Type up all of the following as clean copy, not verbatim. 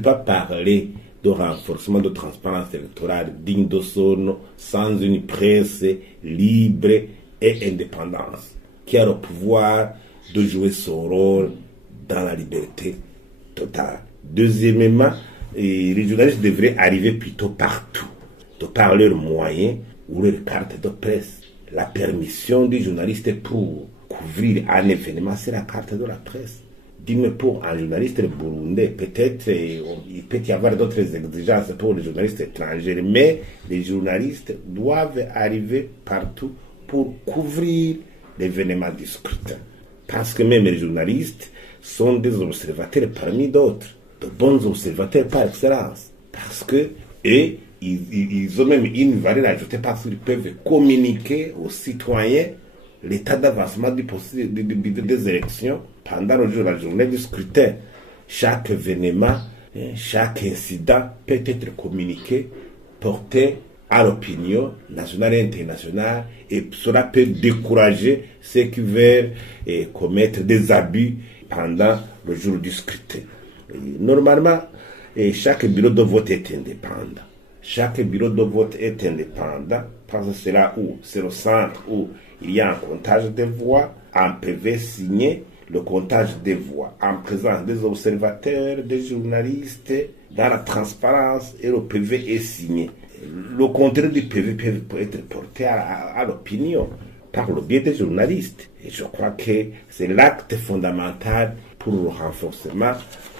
peut pas parler de renforcement de transparence électorale digne de son nom sans une presse libre et indépendante qui a le pouvoir de jouer son rôle dans la liberté totale. Deuxièmement, les journalistes devraient arriver plutôt partout, de par leurs moyens ou leur carte de presse. La permission du journaliste pour couvrir un événement, c'est la carte de la presse. Dis-moi, pour un journaliste burundais, peut-être il peut y avoir d'autres exigences pour les journalistes étrangers, mais les journalistes doivent arriver partout pour couvrir l'événement du scrutin. Parce que même les journalistes sont des observateurs parmi d'autres, de bons observateurs par excellence. Parce que ils ont même une valeur ajoutée parce qu'ils peuvent communiquer aux citoyens l'état d'avancement des élections pendant le jour, la journée du scrutin. Chaque événement, chaque incident peut être communiqué, porté à l'opinion nationale et internationale, et cela peut décourager ceux qui veulent commettre des abus pendant le jour du scrutin. Normalement, chaque bureau de vote est indépendant. Chaque bureau de vote est indépendant parce que c'est là où, c'est le centre où il y a un comptage des voix, un PV signé, le comptage des voix en présence des observateurs, des journalistes, dans la transparence, et le PV est signé. Le contenu du PV peut être porté à l'opinion par le biais des journalistes. Et je crois que c'est l'acte fondamental pour le renforcement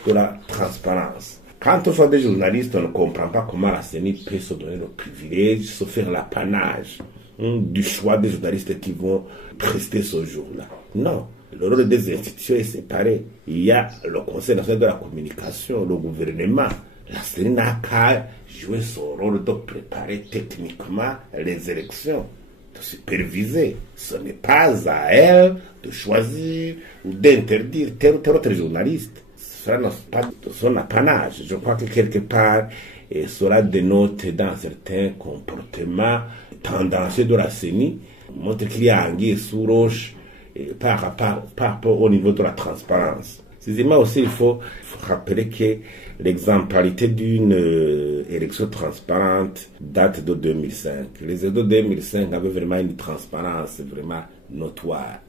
de la transparence. Quand on soit des journalistes, on ne comprend pas comment la CENI peut se donner le privilège, se faire l'apanage du choix des journalistes qui vont prester ce jour-là. Non, le rôle des institutions est séparé. Il y a le Conseil national de la communication, le gouvernement. La CENI n'a qu'à jouer son rôle de préparer techniquement les élections, de superviser. Ce n'est pas à elle de choisir ou d'interdire tel ou tel autre journaliste. Cela n'est pas de son apanage. Je crois que quelque part, cela dénote dans certains comportements tendancieux de la CENI, montre qu'il y a anguille sous roche par rapport au niveau de la transparence. Sixièmement aussi, il faut rappeler que l'exemplarité d'une élection transparente date de 2005. Les élections de 2005 avaient vraiment une transparence vraiment notoire,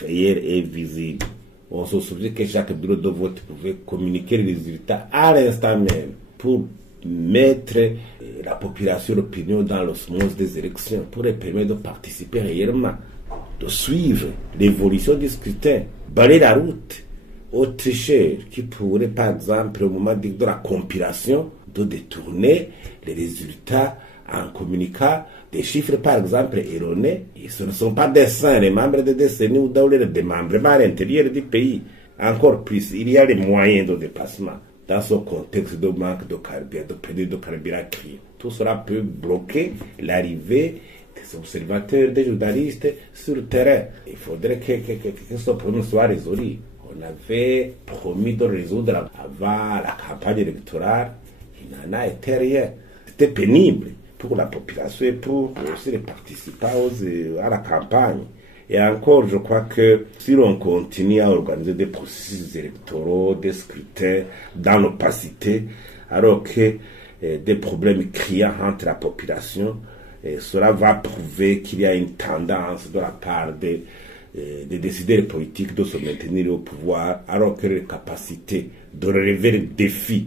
réelle et visible. On se souvient que chaque bureau de vote pouvait communiquer les résultats à l'instant même pour mettre la population, l'opinion dans l'osmose des élections, pour les permettre de participer réellement, de suivre l'évolution du scrutin, balayer la route aux tricheurs qui pourraient, par exemple, au moment de la compilation, de détourner les résultats en communiquant des chiffres, par exemple, erronés. Et ce ne sont pas des saints, les membres de décennies ou des démembrements à l'intérieur du pays. Encore plus, il y a les moyens de dépassement. Dans ce contexte de manque de carburant, de pénurie de carburant criant. Tout cela peut bloquer l'arrivée des observateurs, des journalistes sur le terrain. Il faudrait que ce problème soit résolu. On avait promis de résoudre avant la campagne électorale. Il n'en a été rien. C'était pénible pour la population et pour aussi les participants à la campagne. Et encore, je crois que si l'on continue à organiser des processus électoraux, des scrutins dans l'opacité, alors que des problèmes criants entre la population, cela va prouver qu'il y a une tendance de la part des décideurs politiques de se maintenir au pouvoir, alors que la capacité de relever les défis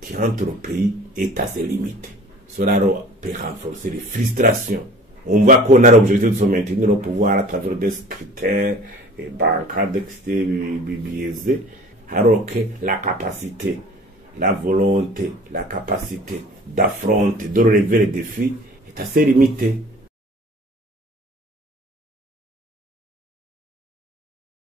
qui hantent le pays est assez limitée. Cela peut renforcer les frustrations. On voit qu'on a l'objectif de se maintenir au pouvoir à travers des scrutins et bancaires biaisés, alors que la capacité, la volonté, la capacité d'affronter, de relever les défis est assez limitée.